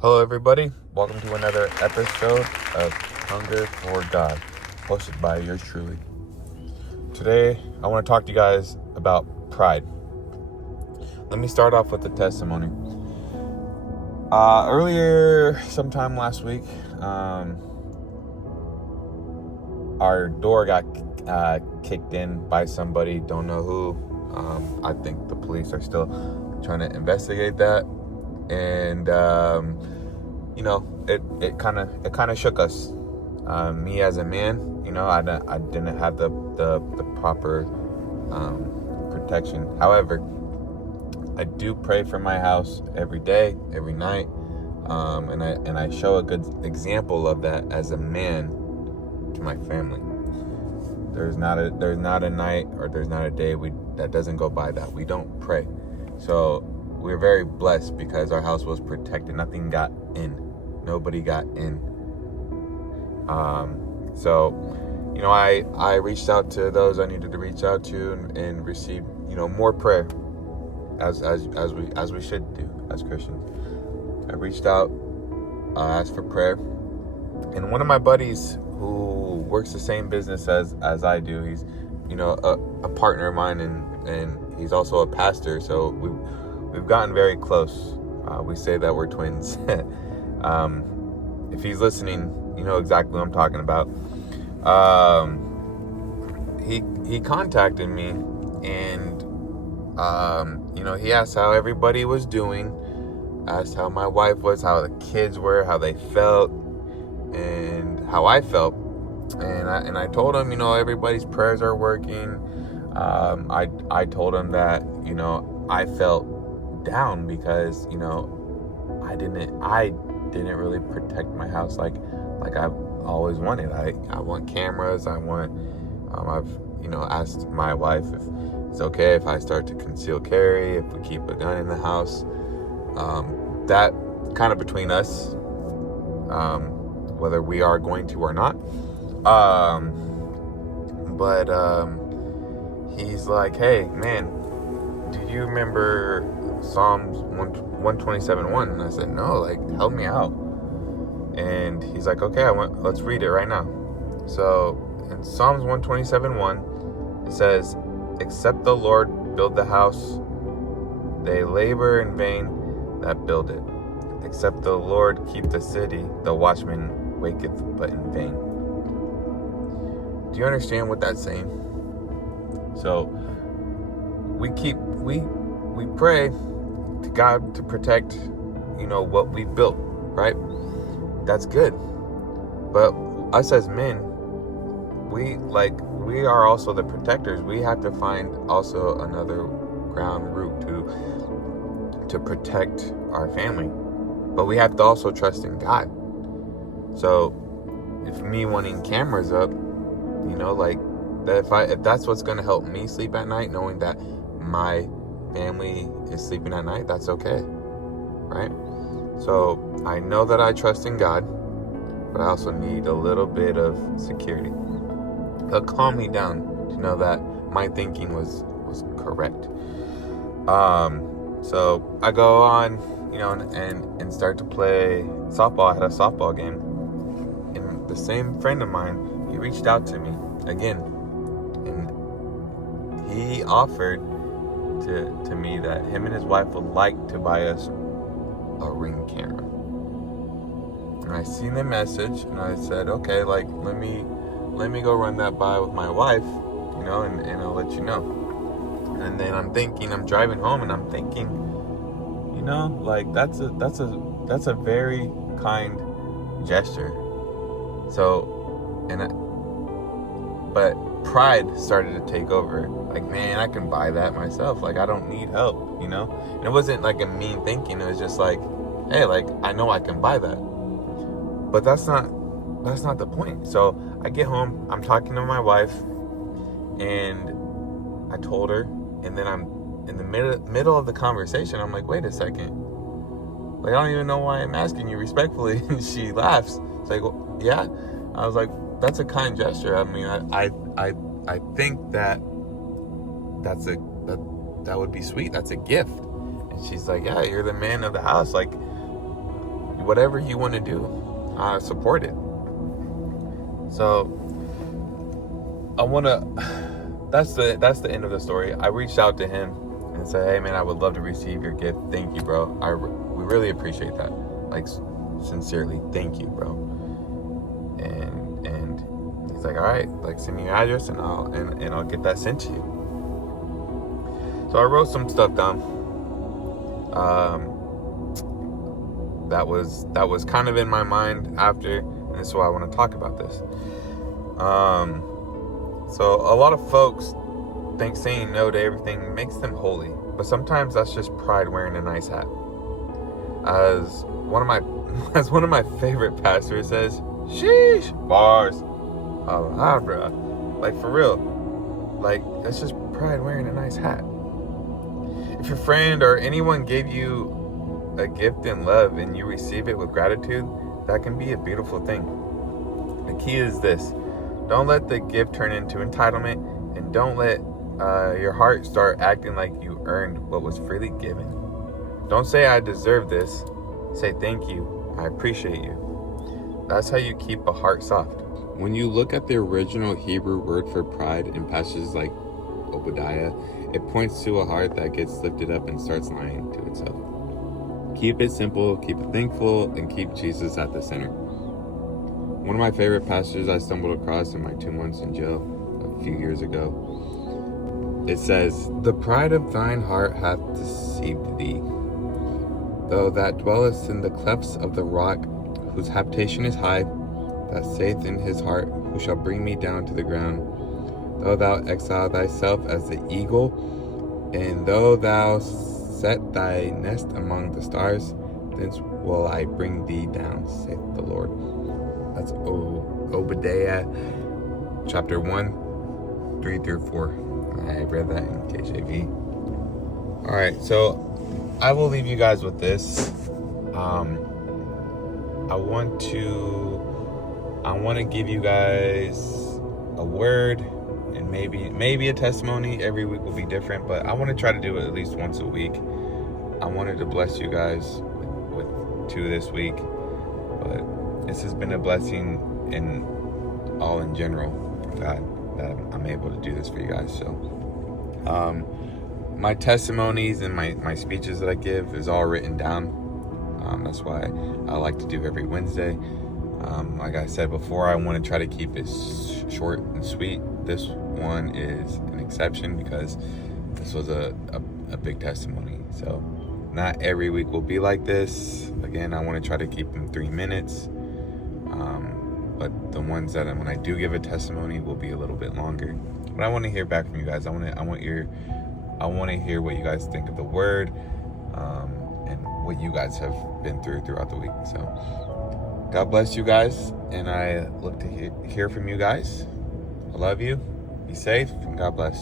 Hello, everybody. Welcome to another episode of Hunger for God, hosted by yours truly. Today, I want to talk to you guys about pride. Let me start off with a testimony. Earlier, sometime last week, our door got kicked in by somebody. Don't know who. I think the police are still trying to investigate that. And it kind of shook us. Me as a man, I didn't have the proper protection. However, I do pray for my house every day, every night, and I show a good example of that as a man to my family. There's not a night or there's not a day that doesn't go by that we don't pray. So we're very blessed because our house was protected. Nothing got in. Nobody got in. I reached out to those I needed to reach out to and receive, more prayer as we should do as Christians. I reached out, asked for prayer, and one of my buddies who works the same business as I do, he's, a partner of mine, and he's also a pastor. So we've gotten very close. We say that we're twins. If he's listening, you know exactly what I'm talking about. He contacted me, and he asked how everybody was doing, asked how my wife was, how the kids were, how they felt, and how I felt. And I told him, everybody's prayers are working. I told him that, I felt down because, I didn't really protect my house like I've always wanted. I want cameras. I've asked my wife if it's okay if I start to conceal carry, if we keep a gun in the house. That kind of between us, whether we are going to or not. But he's like, hey, man, do you remember Psalms 127:1? And I said, no, help me out. And he's like, okay, let's read it right now. So in Psalms 127:1, it says, except the Lord build the house, they labor in vain that build it. Except the Lord keep the city, the watchman waketh but in vain. Do you understand what that's saying? So we pray to God to protect, what we built, right? That's good. But us as men, we are also the protectors. We have to find also another ground route to protect our family. But we have to also trust in God. So if me wanting cameras up, if that's what's going to help me sleep at night, knowing that my family is sleeping at night, that's okay, right? So I know that I trust in God, but I also need a little bit of security. It'll calm me down to know that my thinking was correct. So I go on, and start to play softball. I had a softball game, and the same friend of mine, he reached out to me again, and he offered to me that him and his wife would like to buy us a Ring camera. And I seen the message, and I said, okay, let me go run that by with my wife, and I'll let you know. And then I'm driving home, and I'm thinking, that's a very kind gesture. So, but pride started to take over. Man, I can buy that myself. I don't need help, And it wasn't a mean thinking. It was just hey, I know I can buy that. But that's not the point. So I get home, I'm talking to my wife, and I told her, and then I'm in the middle of the conversation, I'm like, wait a second. I don't even know why I'm asking you respectfully. And she laughs. It's well, yeah. I was like, that's a kind gesture. I mean, I think that would be sweet. That's a gift. And she's like, yeah, you're the man of the house. whatever you want to do, support it. So I want to, that's the end of the story. I reached out to him and said, hey man, I would love to receive your gift. Thank you, bro. We really appreciate that. Like, sincerely, thank you, bro. And he's like, all right, like, send me your address and I'll get that sent to you. So I wrote some stuff down. That was kind of in my mind after, and this is why I want to talk about this. So a lot of folks think saying no to everything makes them holy, but sometimes that's just pride wearing a nice hat. As one of my favorite pastors says, sheesh, bars, bro. Like, for real, like, that's just pride wearing a nice hat. If your friend or anyone gave you a gift in love and you receive it with gratitude, that can be a beautiful thing. The key is this: don't let the gift turn into entitlement, and don't let your heart start acting like you earned what was freely given. Don't say, I deserve this. Say, thank you, I appreciate you. That's how you keep a heart soft. When you look at the original Hebrew word for pride in passages like Obadiah, it points to a heart that gets lifted up and starts lying to itself. Keep it simple, keep it thankful, and keep Jesus at the center. One of my favorite passages I stumbled across in my 2 months in jail a few years ago. It says, the pride of thine heart hath deceived thee. Though that dwellest in the clefts of the rock, whose habitation is high, that saith in his heart, who shall bring me down to the ground? Though thou exile thyself as the eagle, and though thou set thy nest among the stars, thence will I bring thee down, saith the Lord. That's Obadiah chapter 1, 3 through 4. I read that in KJV. All right, so I will leave you guys with this. I want to give you guys a word and maybe a testimony. Every week will be different, but I want to try to do it at least once a week. I wanted to bless you guys with 2 this week, but this has been a blessing in general, God, that I'm able to do this for you guys. So my testimonies and my speeches that I give is all written down. That's why I like to do every Wednesday. Like I said before, I want to try to keep it short and sweet. This one is an exception because this was a big testimony. So not every week will be like this. Again, I want to try to keep them 3 minutes. But the ones that when I do give a testimony will be a little bit longer. But I want to hear back from you guys. I want to hear what you guys think of the word, and what you guys have been throughout the week. So God bless you guys, and I look to hear from you guys. I love you. Be safe, and God bless.